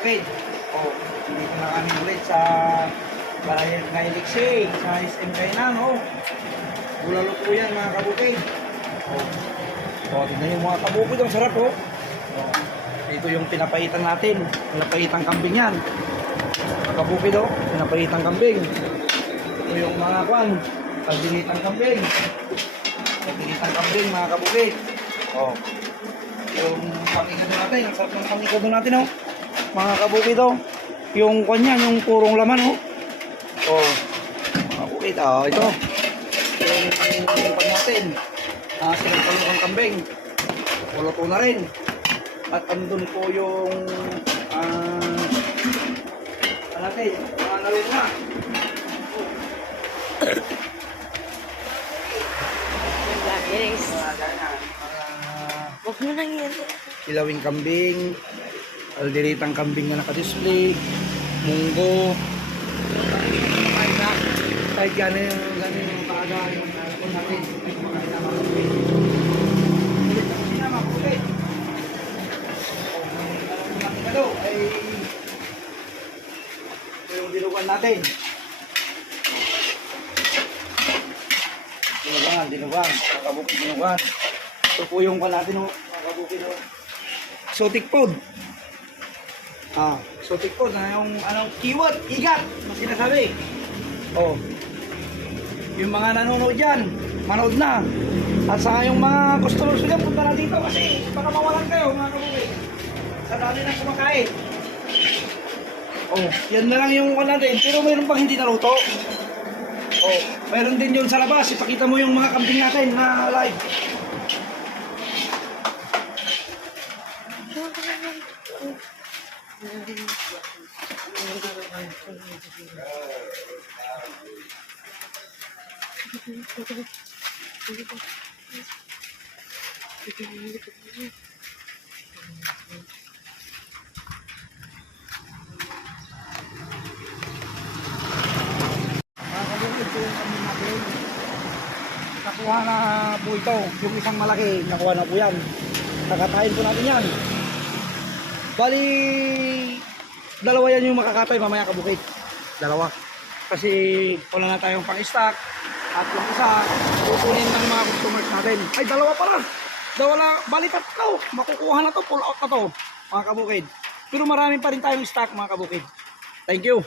kabukid. Oh, dito na kami ulit sa Barangay Galaxy, sa SM Kainan, oh. Bulalo po yan mga kabukid. Oh, oh, tignan yung mga kabukid, ang sarap, oh. Oh, ito yung pinapaitan natin, pinapaitan kambing yan. Mga kabukid, oh, pinapaitan kambing. Ito yung mga kwan, pagdinitang kambing. Pagdinitang kambing mga kabukid. Oh, yung pangigado natin, ang sarap ng pangigado natin, oh. Mga kabukid, oh. Yung kwan yan, yung purong laman, oh. Oh, mga kabukid, oh, ito. Yung kwan natin, sinagpalukang kambing. Puluto na rin. At andun po yung natin, mga nalit na. Yes. Huwag mo nang yan. Kilawing kambing, aldiritang kambing na nakadisplay, munggo. Kahit gano'n yung paagahan yung nalapon natin. Ay, kumakain na mga kapit. Ulit na kasi na mga kapit. Ay, ito yung dinugan natin. Dinugan. Makabukid dinugan. Ito po yung pan natin, makabukid. Exotic food. Exotic food na yung keyword, igat, na sinasabi. Oh. Yung mga nanonood dyan, manood na. At saka yung mga customers nila, punta na dito kasi baka mawalan kayo mga kabukid. Sa dami na kumakain. Oh, yan na lang yung pan natin. Pero mayroon pang hindi naluto. Oh, mayroon din yun sa labas. Ipakita mo yung mga kambing natin na live. Nakuha na po ito, yung isang malaki, nakuha na po yan. Kakatayin po natin yan. Bali, dalawa yan yung makakatay mamaya kabukid. Dalawa. Kasi wala na tayong pang-stock. At yung isa, kukunin ng mga customers natin. Ay, dalawa pala. Dalawa, bali tatlo. Makukuha na to, pull out na to, mga kabukid. Pero marami pa rin tayong stock mga kabukid. Thank you.